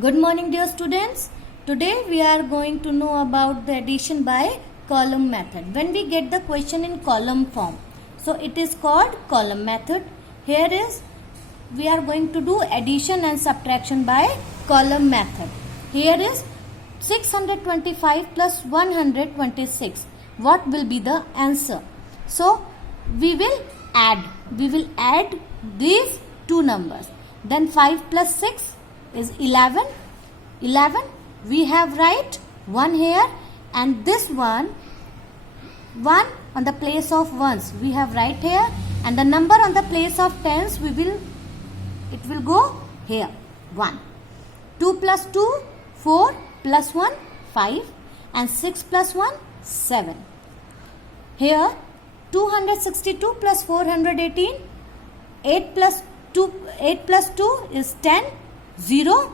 Good morning, dear students. Today we are going to know about the addition by column method. When we get the question in column form, so it is called column method. Here is we are going to do addition and subtraction by column method. Here is 625 plus 126. What will be the answer? So we will add these two numbers. Then 5 plus 6 is 11. We have write 1 here, and this one on the place of ones we have write here, and the number on the place of tens it will go here 1. 2 plus 2 4 plus 1 5, and 6 plus 1 7. Here 262 plus 418, 8 plus 2 is 10, 0,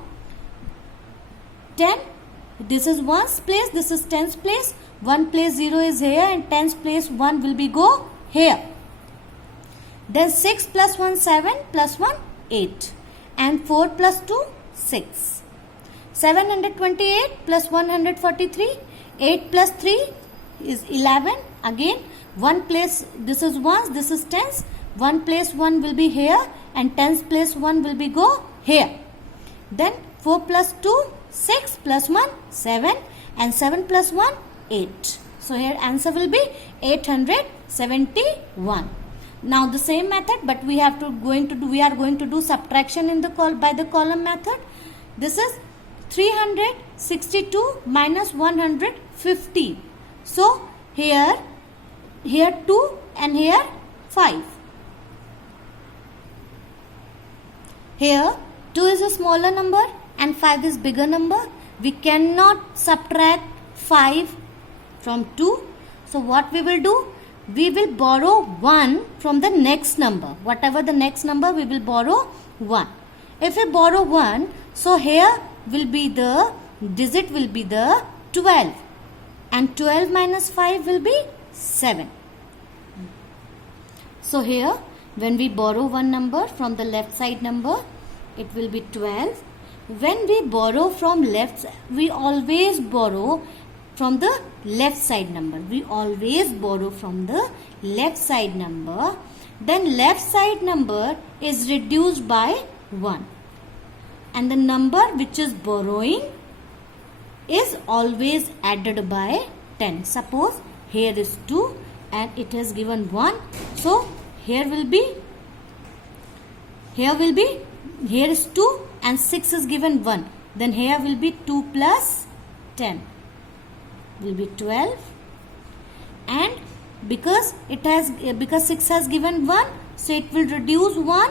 10. This is 1's place, this is 10's place. 1 place 0 is here, and 10's place 1 will be go here. Then 6 plus 1 7 plus 1 8, and 4 plus 2 6. 728 plus 143, 8 plus 3 is 11. Again 1 place, this is 1's, this is 10's. 1 place 1 will be here, and 10's place 1 will be go here. Then 4 plus 2 6 plus 1 7, and 7 plus 1 8. So here answer will be 871. Now the same method, but we are going to do subtraction in by the column method. This is 362 minus 150. So here 2 and here 5. Here 2 is a smaller number and 5 is bigger number. We cannot subtract 5 from 2. So what we will do? We will borrow 1 from the next number. Whatever the next number, we will borrow 1. If we borrow 1, so here will be the digit will be the 12. And 12 minus 5 will be 7. So here when we borrow one number from the left side number, it will be 12. When we borrow from left, we always borrow from the left side number. We always borrow from the left side number. Then left side number is reduced by 1. And the number which is borrowing is always added by 10. Suppose here is 2 and it has given 1. So here is 2 and 6 is given 1. Then here will be 2 plus 10 will be 12. And because 6 has given 1, so it will reduce 1.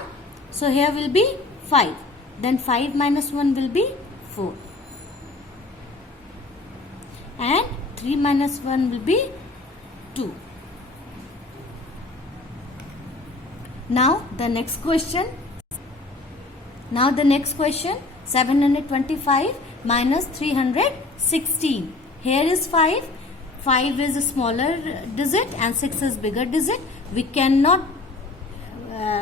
So here will be 5. Then 5 minus 1 will be 4. And 3 minus 1 will be 2. Now the next question. 725 minus 316. Here is 5. 5 is a smaller digit and 6 is bigger digit. We cannot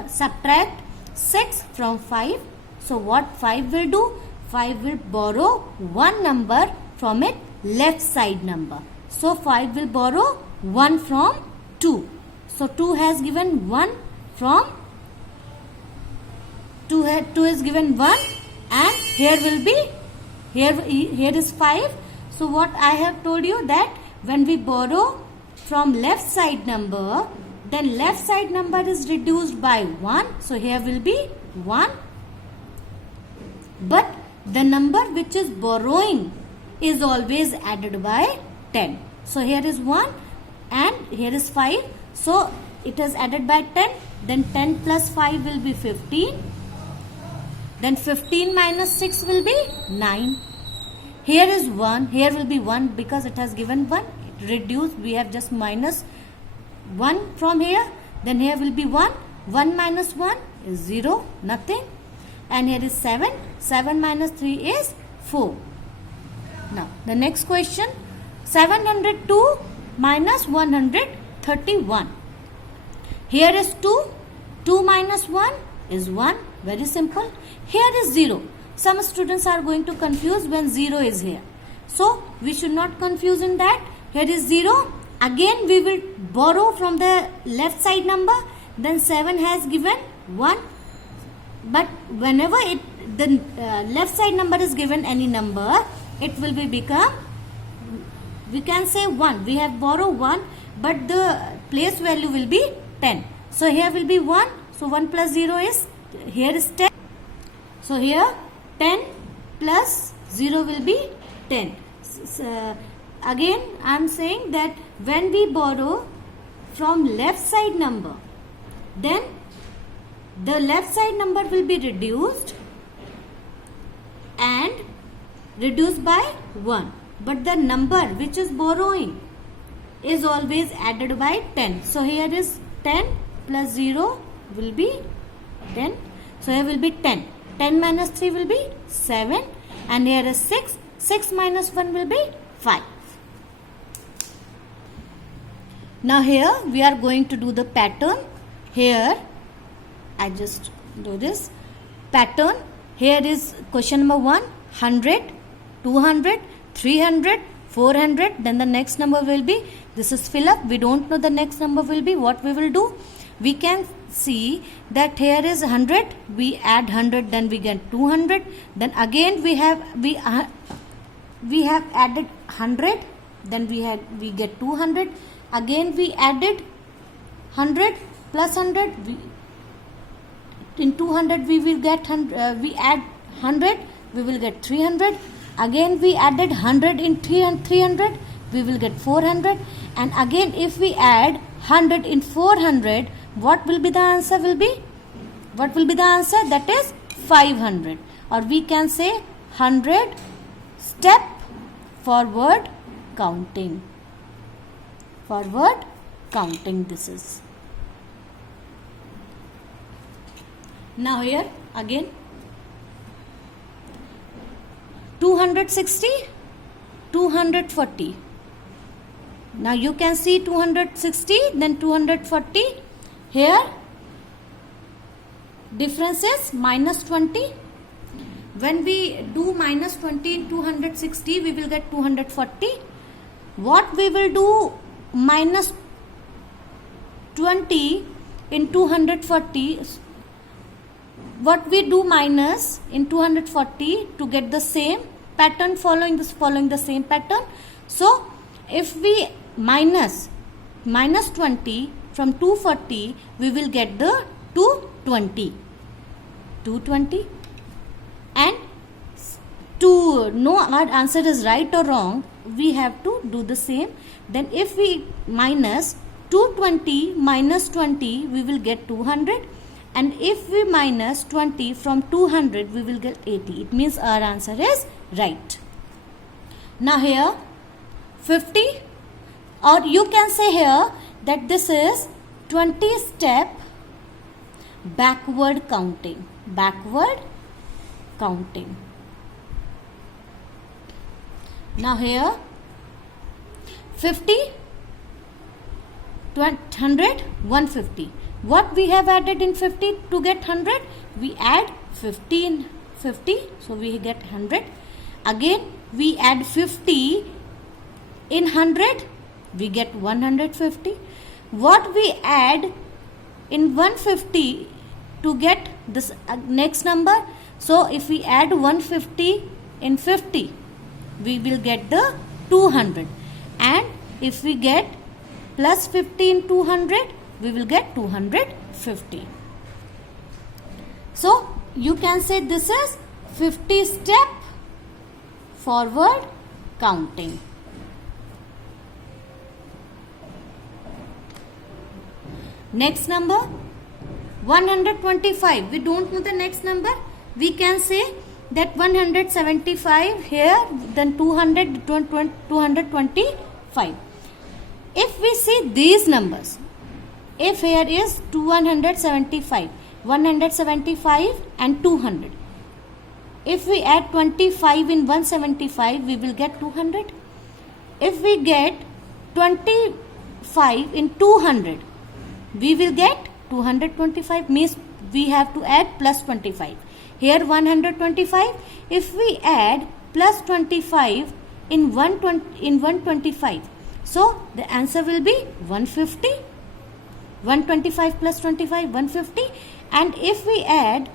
subtract 6 from 5. So what 5 will do? 5 will borrow one number from its left side number. So 5 will borrow 1 from 2. So 2 has given 1 from 2 is given 1, and here is 5. So what I have told you, that when we borrow from left side number, then left side number is reduced by 1. So here will be 1. But the number which is borrowing is always added by 10. So here is 1 and here is 5. So it is added by 10. Then 10 plus 5 will be 15. Then 15 minus 6 will be 9. Here is 1. Here will be 1 because it has given 1. It reduced. We have just minus 1 from here. Then here will be 1. 1 minus 1 is 0. Nothing. And here is 7. 7 minus 3 is 4. Now the next question. 702 minus 131. Here is 2. 2 minus 1 is 1. Very simple. Here is 0. some students are going to confuse when 0 is here. So we should not confuse in that. Here is 0. Again we will borrow from the left side number. Then 7 has given 1. But whenever the left side number is given any number, it will be become, we can say 1. We have borrowed 1, but the place value will be 10. So here will be 1. So 1 plus 0 is, here is 10. So here 10 plus 0 will be 10. Again I am saying that when we borrow from left side number, then the left side number will be reduced and reduced by 1. But the number which is borrowing is always added by 10. So here is 10 plus 0 will be 10. So here will be 10. 10 minus 3 will be 7. And here is 6. 6 minus 1 will be 5. Now here we are going to do the pattern. Here I just do this pattern. Here is question number 1, 100, 200, 300, 400. Then the next number will be, this is fill up. We don't know the next number will be. What we will do? We can see that here is 100. We add 100, then we get 200. Then again we have added 100. Then we get 200. Again we added 100 plus 100. In 200 we will get 100. We add 100. We will get 300. Again we added 100 in 300. We will get 400. And again if we add 100 in 400, what will be the answer will be? What will be the answer? That is 500. Or we can say 100 step forward counting. Forward counting this is. Now here again 260, 240. Now you can see 260, then 240. Here difference is minus 20. When we do minus 20 in 260, we will get 240. What we will do minus 20 in 240? What we do minus in 240 to get the same pattern, following the same pattern. So if we minus 20 from 240, we will get the 220. And to know our answer is right or wrong, we have to do the same. Then if we minus 220 minus 20, we will get 200. And if we minus 20 from 200, we will get 80. It means our answer is right. Now here 50, or you can say here that this is 20 step backward counting. Backward counting. Now here 50, 100, 150. What we have added in 50 to get 100? We add 50 in 50, so we get 100. Again we add 50 in 100, we get 150. What we add in 150 to get this next number? So if we add 150 in 50, we will get the 200. And if we get plus 50 in 200, we will get 250. So you can say this is 50 step forward counting. Next number 125. We don't know the next number. We can say that 175 here, then 225. If we see these numbers, if here is 175 and 200. If we add 25 in 175, we will get 200. If we get 25 in 200, we will get 225, means we have to add plus 25. Here 125. If we add plus 25 in 125, so the answer will be 150. 125 plus 25, 150. And if we add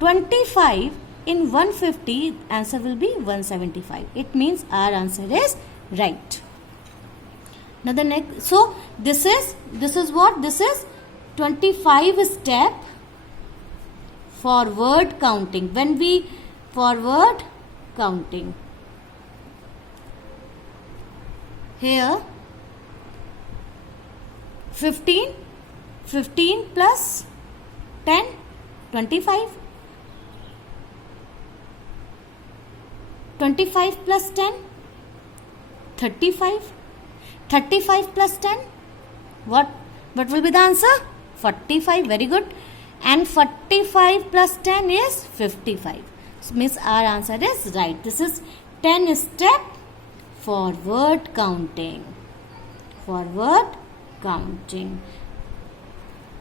25 in 150, answer will be 175. It means our answer is right. Now the next, so this is what? This is 25 step forward counting. When we forward counting, here 15 plus 10, 25. 25 plus 10, 35. 35 plus 10, what will be the answer? 45. Very good. And 45 plus 10 is 55. So means our answer is right. This is 10 step forward counting. Forward counting.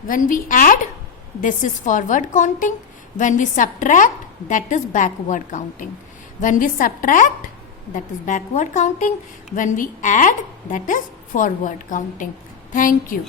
When we add, this is forward counting. When we subtract, that is backward counting. When we subtract, that is backward counting. When we add, that is forward counting. Thank you.